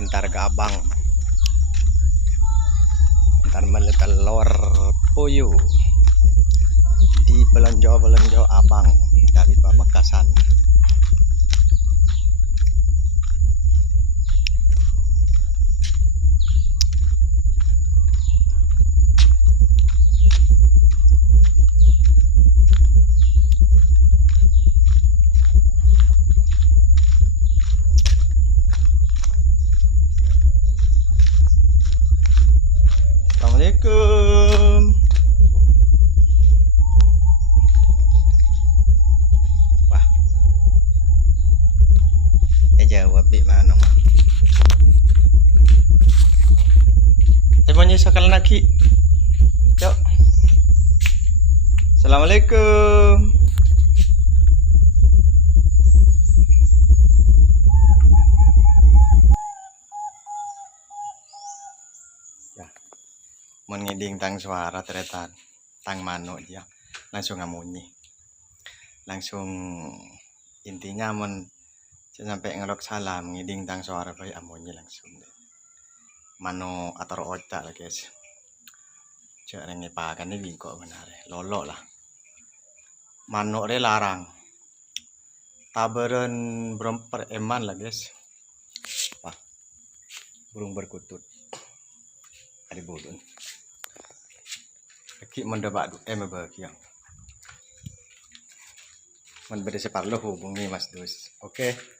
Ntar ke abang. Ntar telur puyuh di belonjo abang dari Pamekasan. Assalamualaikum. Wah, jawab di mana? Mau sekali lagi. Yuk. Assalamualaikum. Ya. Mengiding tang suara ternyata tang mano dia langsung ngamunyi. Langsung intinya sampai ngelok salah mengiding tang suara bayi amunyi langsung deh. Mano atau otak lah guys. Jangan ngepakan ini bingkok benar lolo lah. Mano re larang. Tabaran beremper eman lah guys. Wah, burung berkutut. Ada bulun. Aki mendebak bahagia. Memberi separuh hubungi Mas Dus. Oke.